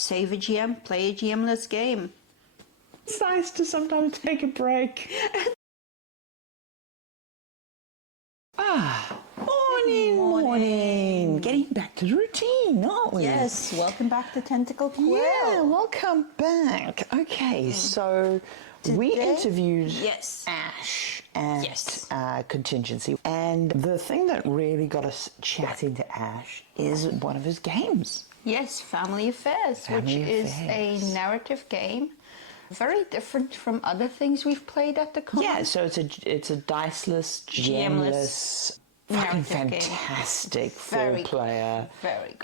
save a GM, play a GM-less game. It's nice to sometimes take a break. Morning. Getting back to the routine, aren't we? Yes, welcome back to Tentacle Quill. Yeah, welcome back. Okay, so we interviewed Ash at Contingency, and the thing that really got us chatting to Ash is one of his games. Yes, Family Affairs, which is a narrative game. Very different from other things we've played at the con. Yeah, so it's a diceless, GM-less, fucking fantastic four-player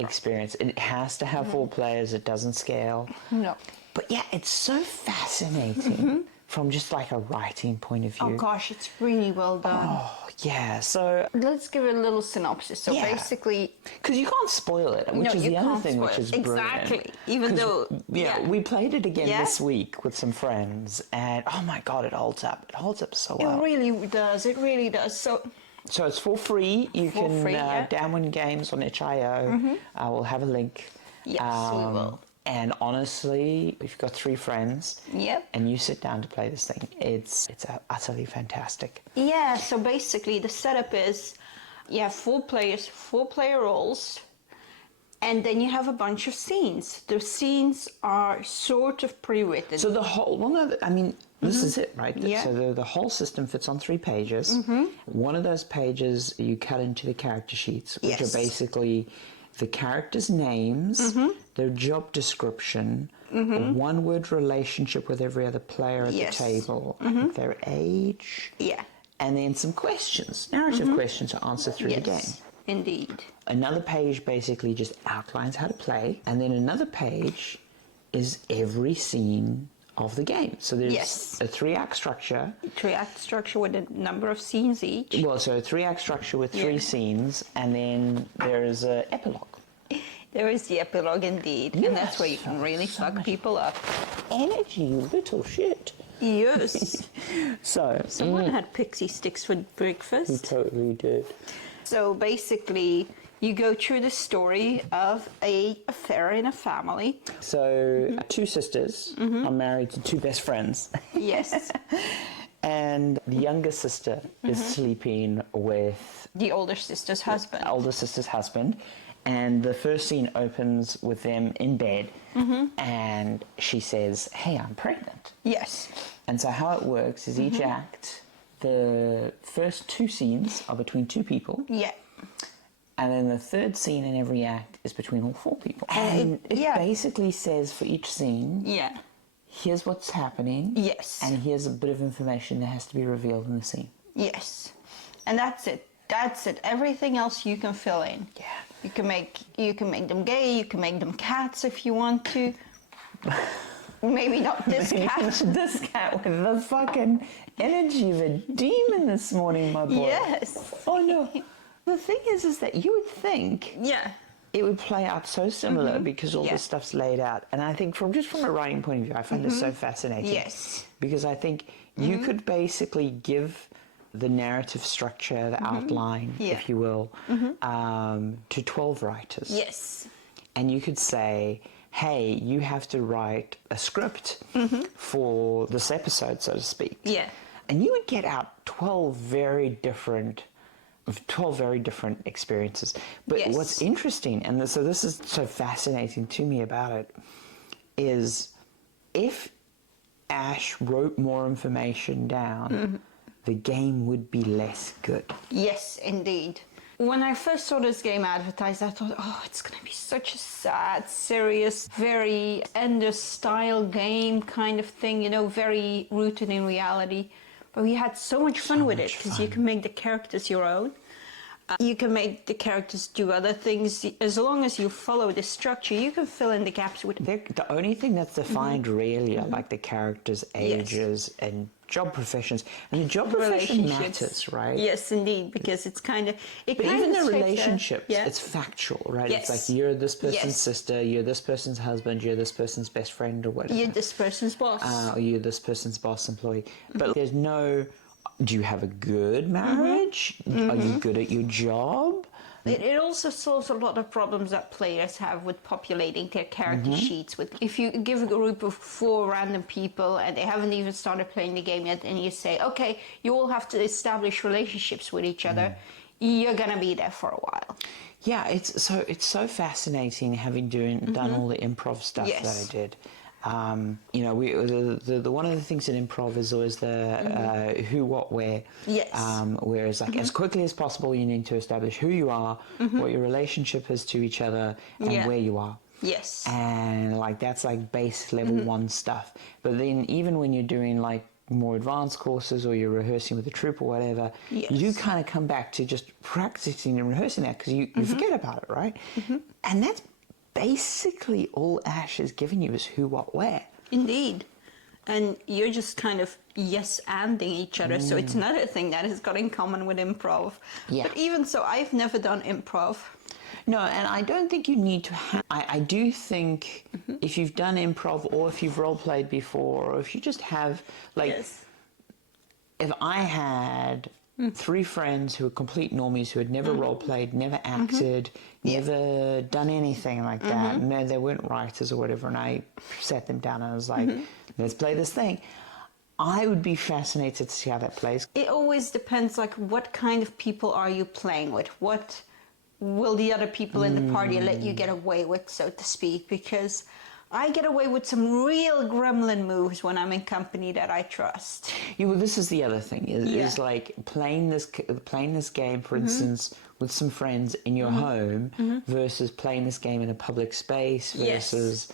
experience. It has to have 4 players. It doesn't scale. No. But yeah, it's so fascinating from just like a writing point of view. Oh gosh, it's really well done. Oh, yeah. So let's give it a little synopsis. So basically, because you can't spoil it, which is the other thing, which is brilliant. Exactly. Even though, we played it again this week with some friends, and oh my god, it holds up. It holds up so well. It really does. It really does. So it's for free. You can Damwain Games on itch.io. I will have a link. Yes, we will. And honestly, if you've got 3 friends, and you sit down to play this thing, it's utterly fantastic. Yeah. So basically, the setup is you have 4 players, 4-player roles, and then you have a bunch of scenes. The scenes are sort of pre-written. So the whole this is it, right? Yeah. So the whole system fits on 3 pages. One of those pages you cut into the character sheets, which are basically the characters' names, their job description, a 1-word relationship with every other player at the table, their age, and then some questions, narrative questions to answer through the game. Indeed. Another page basically just outlines how to play, and then another page is every scene of the game. So there's a 3-act structure. 3-act structure with a number of scenes each. Well, so a 3-act structure with 3 scenes, and then there's an epilogue. There is the epilogue indeed, and that's where you can really fuck people up. Energy, you little shit. Yes. So someone had pixie sticks for breakfast. You totally did. So basically, you go through the story of an affair in a family. So 2 sisters are married to 2 best friends. Yes. And the younger sister is sleeping with the older sister's husband. And the first scene opens with them in bed, and she says, "Hey, I'm pregnant." Yes. And so how it works is each act, the first 2 scenes are between 2 people. Yeah. And then the 3rd scene in every act is between all 4 people. And it basically says for each scene, here's what's happening. Yes. And here's a bit of information that has to be revealed in the scene. Yes. And that's it. That's it. Everything else you can fill in. Yeah. You can make them gay, you can make them cats if you want to. Maybe not this cat. This cat with the fucking energy of a demon this morning, my boy. Yes. Oh no. The thing is that you would think it would play out so similar because all this stuff's laid out. And I think from a writing point of view, I find this so fascinating. Yes. Because I think you could basically give the narrative structure, the outline, if you will, to 12 writers. Yes. And you could say, hey, you have to write a script for this episode, so to speak. Yeah. And you would get out 12 very different experiences. But what's interesting, and so this is so fascinating to me about it, is if Ash wrote more information down, the game would be less good. Yes, indeed. When I first saw this game advertised, I thought, oh, it's going to be such a sad, serious, very Ender-style game kind of thing, you know, very rooted in reality. But we had so much fun with it, because you can make the characters your own. You can make the characters do other things. As long as you follow the structure, you can fill in the gaps with... The only thing that's defined really are like the characters' ages and job professions. And the job profession matters, right? Yes, indeed, because it's kind of... But even the relationships, it's factual, right? Yes. It's like you're this person's sister, you're this person's husband, you're this person's best friend or whatever. You're this person's boss. Or you're this person's boss employee. But there's no... Do you have a good marriage? Are you good at your job? It also solves a lot of problems that players have with populating their character sheets. With if you give a group of 4 random people and they haven't even started playing the game yet, and you say, okay, you all have to establish relationships with each other, you're gonna be there for a while. Yeah, it's so fascinating having done all the improv stuff that I did. You know, the one of the things in improv is always the who, what, where. Yes. Whereas, like, as quickly as possible, you need to establish who you are, what your relationship is to each other, and where you are. Yes. And, like, that's, like, base level 1 stuff. But then even when you're doing, like, more advanced courses or you're rehearsing with a troupe or whatever, you do kind of come back to just practicing and rehearsing that because you forget about it, right? And that's basically all Ash is giving you is who, what, where. Indeed. And you're just kind of yes-anding each other. So it's another thing that has got in common with improv. Yeah. But even so, I've never done improv. No, and I don't think you need to have... I do think if you've done improv or if you've role-played before or if you just have, like... If I had 3 friends who were complete normies who had never role-played, never acted, never done anything like that, no, they weren't writers or whatever, and I sat them down and I was like, let's play this thing. I would be fascinated to see how that plays. It always depends, like, what kind of people are you playing with? What will the other people in the party let you get away with, so to speak? Because I get away with some real gremlin moves when I'm in company that I trust. Yeah, well, this is the other thing, is like playing this game, for instance, with some friends in your home versus playing this game in a public space versus...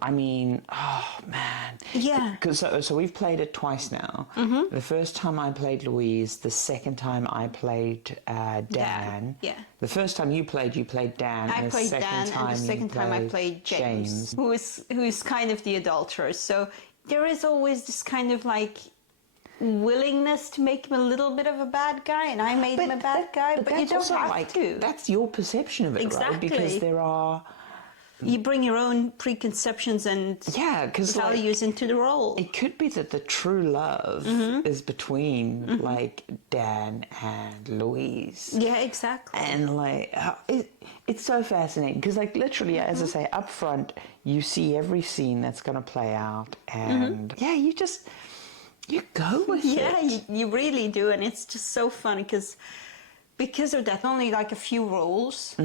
I mean, oh man. Yeah. Because so we've played it twice now. The first time I played Louise. The second time I played Dan. Yeah. The first time you played Dan. I played Dan, and the second time I played James. who is kind of the adulterer. So there is always this kind of like willingness to make him a little bit of a bad guy, and I made him a bad guy. But you don't have to. That's your perception of it, right? Because there are... You bring your own preconceptions and values into the role. It could be that the true love is between like Dan and Louise. Yeah, exactly. And like it's so fascinating because like literally, as I say, up front you see every scene that's going to play out, and you go with it. Yeah, you really do, and it's just so fun because of that. Only like a few rules.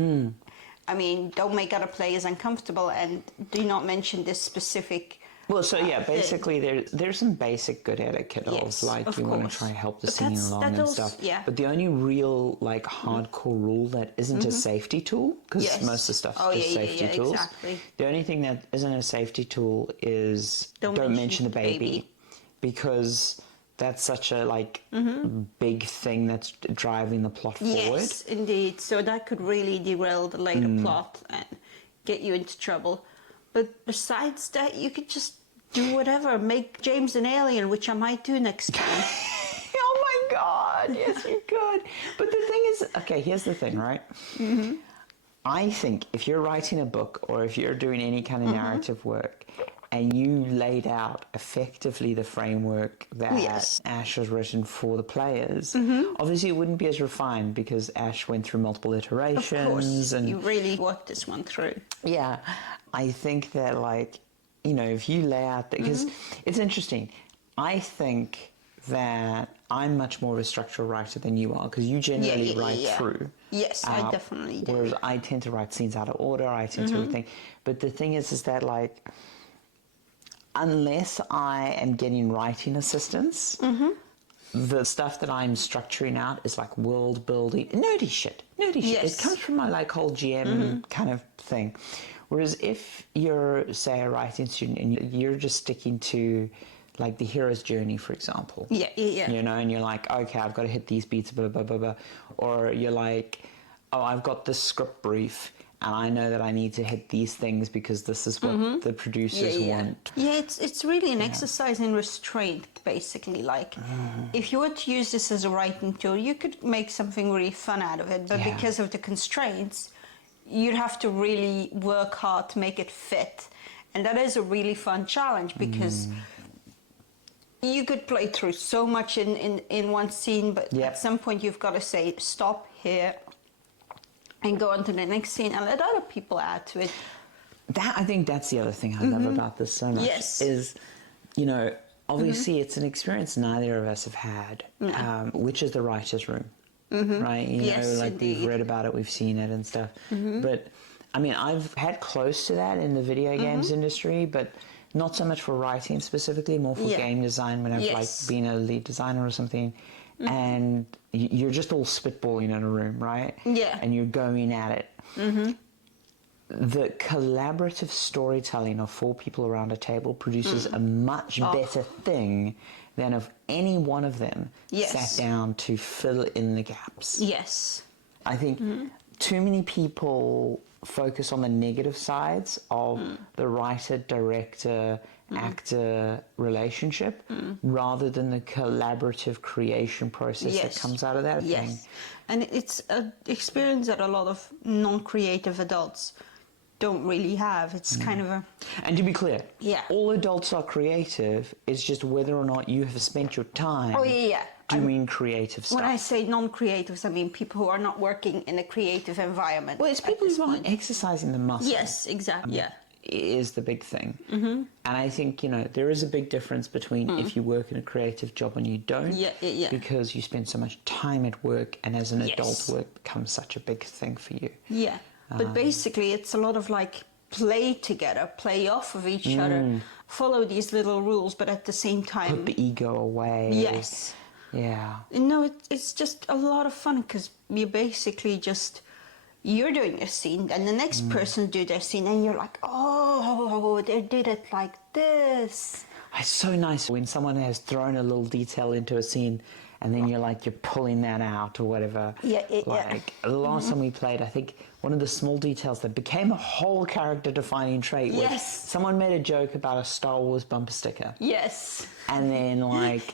I mean, don't make other players uncomfortable, and do not mention this specific... Well, so yeah, basically there's some basic good etiquette of like you want to try and help the scene along and stuff. Yeah. But the only real like hardcore rule that isn't a safety tool, because most of the stuff is just safety tools. Exactly. The only thing that isn't a safety tool is don't mention the baby. Because that's such a like big thing that's driving the plot forward. Yes, indeed. So that could really derail the later plot and get you into trouble. But besides that, you could just do whatever. Make James an alien, which I might do next time. Oh my God! Yes, you could. But the thing is, okay, here's the thing, right? I think if you're writing a book or if you're doing any kind of narrative work, and you laid out effectively the framework that Ash has written for the players. Obviously, it wouldn't be as refined because Ash went through multiple iterations. Of course, and you really worked this one through. Yeah, I think that, like, you know, if you lay out... Because it's interesting. I think that I'm much more of a structural writer than you are because you generally write through. Yes, I definitely do. Whereas I tend to write scenes out of order. I tend to everything. But the thing is that, like... Unless I am getting writing assistance, the stuff that I'm structuring out is like world building, nerdy shit. It comes from my like whole GM kind of thing. Whereas if you're, say, a writing student and you're just sticking to like the hero's journey, for example. Yeah. You know, and you're like, okay, I've got to hit these beats, blah, blah, blah, blah. Or you're like, oh, I've got this script brief. And I know that I need to hit these things because this is what the producers want. Yeah, it's really an exercise in restraint, basically. Like, if you were to use this as a writing tool, you could make something really fun out of it. But because of the constraints, you'd have to really work hard to make it fit. And that is a really fun challenge because you could play through so much in one scene, but at some point you've got to say, stop here. and go on to the next scene and let other people add to it. I think that's the other thing I love about this so much. Yes. Is, you know, obviously it's an experience neither of us have had, which is the writer's room, right? You Yes, know, like indeed. we've read about it, we've seen it and stuff. But, I mean, I've had close to that in the video games industry, but not so much for writing specifically, more for game design when I've like been a lead designer or something. And you're just all spitballing in a room, right? Yeah. And you're going at it. The collaborative storytelling of 4 people around a table produces a much better thing than if any one of them sat down to fill in the gaps. Yes. I think too many people focus on the negative sides of the writer, director, actor relationship rather than the collaborative creation process that comes out of that thing. And it's an experience that a lot of non-creative adults don't really have. It's kind of a... And to be clear, all adults are creative. It's just whether or not you have spent your time doing creative stuff. When I say non-creatives, I mean people who are not working in a creative environment. Well, it's people who aren't exercising the muscle. Yes, exactly. Is the big thing. And I think, you know, there is a big difference between if you work in a creative job and you don't. Because you spend so much time at work, and as an adult, work becomes such a big thing for you. Yeah. But basically, it's a lot of like play together, play off of each other, follow these little rules, but at the same time... Put the ego away. Yes. Yeah. No, it's just a lot of fun because you basically just... You're doing a scene, and the next person do their scene, and you're like, oh, they did it like this. It's so nice when someone has thrown a little detail into a scene, and then you're like, you're pulling that out or whatever. Like, the last time we played, I think one of the small details that became a whole character-defining trait was someone made a joke about a Star Wars bumper sticker. Yes. And then, like,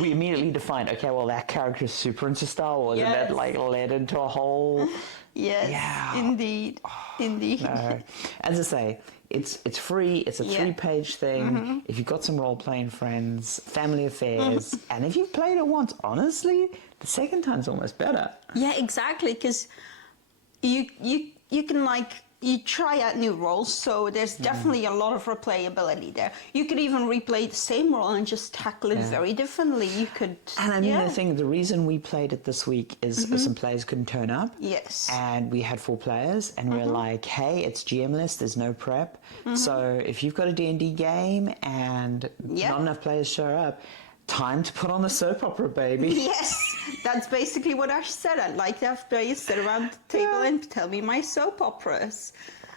we immediately defined, okay, well, that character is super into Star Wars, and that, like, led into a whole... Yes, indeed, indeed. No. As I say, it's free. It's a 3-page thing. If you've got some role-playing friends, family affairs, and if you've played it once, honestly, the second time's almost better. Yeah, exactly, because you can like you try out new roles, so there's definitely a lot of replayability there. You could even replay the same role and just tackle it very differently. You could... And I mean, the reason we played it this week is some players couldn't turn up. Yes. And we had 4 players, and we're like, hey, it's GM-less, there's no prep. So if you've got a D&D game and not enough players show up, time to put on the soap opera, baby. Yes, that's basically what Ash said. I'd like to have players sit around the table and tell me my soap operas.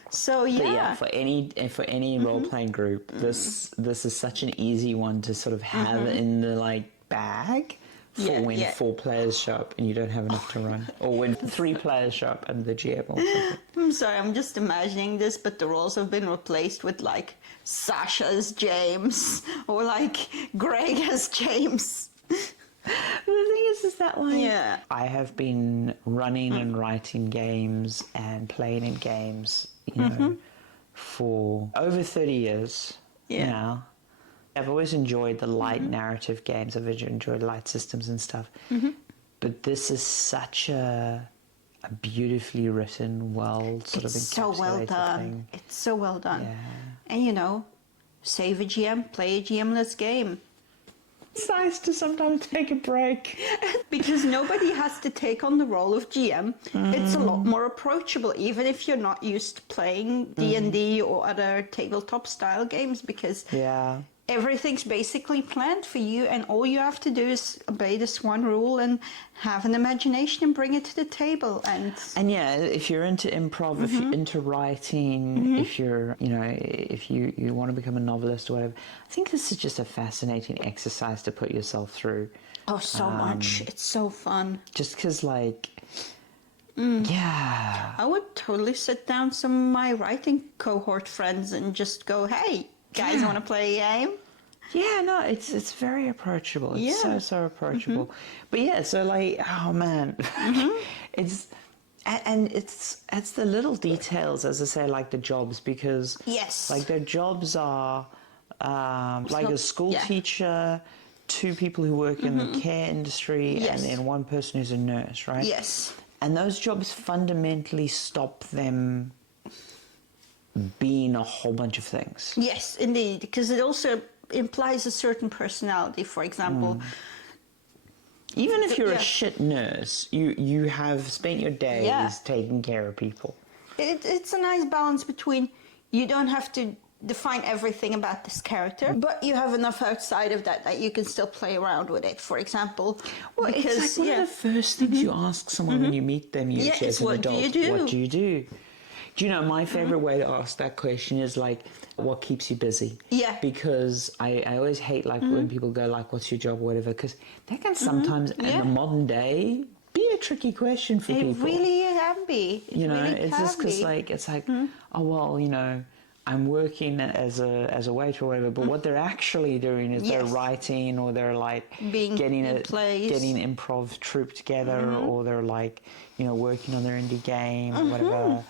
So But yeah, for any role-playing group, this is such an easy one to sort of have in the like bag for when 4 players show up and you don't have enough to run, or when 3 players show up and the GM or something. I'm sorry, I'm just imagining this, but the roles have been replaced with like Sasha as James or like Greg as James. The thing is that like I have been running and writing games and playing in games, you know, for over 30 years now. I've always enjoyed the light narrative games. I've enjoyed light systems and stuff. But this is such a beautifully written, well sort of encapsulated so well done. thing. It's so well done. Yeah. And you know, save a GM, play a GM-less game. It's nice to sometimes take a break. Because nobody has to take on the role of GM. It's a lot more approachable, even if you're not used to playing D&D or other tabletop style games, because everything's basically planned for you, and all you have to do is obey this one rule and have an imagination and bring it to the table. And yeah, if you're into improv, if you're into writing, if you're, you know, if you want to become a novelist or whatever, I think this is just a fascinating exercise to put yourself through. Oh, so much. It's so fun. Just because, like, I would totally sit down some of my writing cohort friends and just go, hey, guys, want to play a game? Yeah, no, it's very approachable. It's so approachable. But yeah, so like, oh man, it's the little details, as I say, like the jobs, because like their jobs are like a school teacher, 2 people who work in the care industry, and then 1 person who's a nurse, right? Yes. And those jobs fundamentally stop them being a whole bunch of things. Yes, indeed, because it also implies a certain personality, for example. Even if you're a shit nurse, you have spent your days taking care of people. It's a nice balance between you don't have to define everything about this character, but you have enough outside of that you can still play around with it. For example, well, because it's like one of the first things you ask someone when you meet them, usually as an adult. What do you do? Do you know, my favorite way to ask that question is like, what keeps you busy? Yeah. Because I always hate like when people go like, what's your job or whatever, because that can sometimes in the modern day be a tricky question for people. It really can be. You know, it's just because like, it's like, oh, well, you know, I'm working as a waiter or whatever, but what they're actually doing is they're writing, or they're like getting improv troupe together, or they're like, you know, working on their indie game or whatever.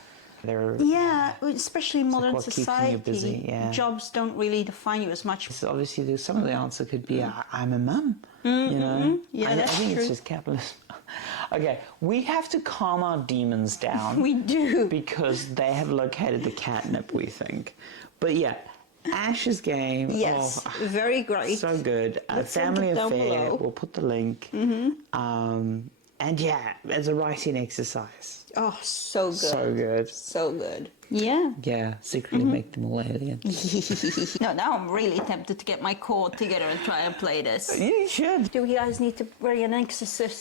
Especially in modern society, busy, jobs don't really define you as much. So obviously, some of the answer could be, I'm a mum. You know, that's I think true. it's just capitalism. Okay, we have to calm our demons down. We do, because they have located the catnip, we think. But yeah, Ash's game. Yes, very great. So good. Family Affair. We'll put the link. And yeah, as a writing exercise. Oh, so good. So good. So good. Yeah. Yeah, secretly make them all aliens. No, now I'm really tempted to get my cord together and try and play this. You should. Do we guys need to bring an exorcist?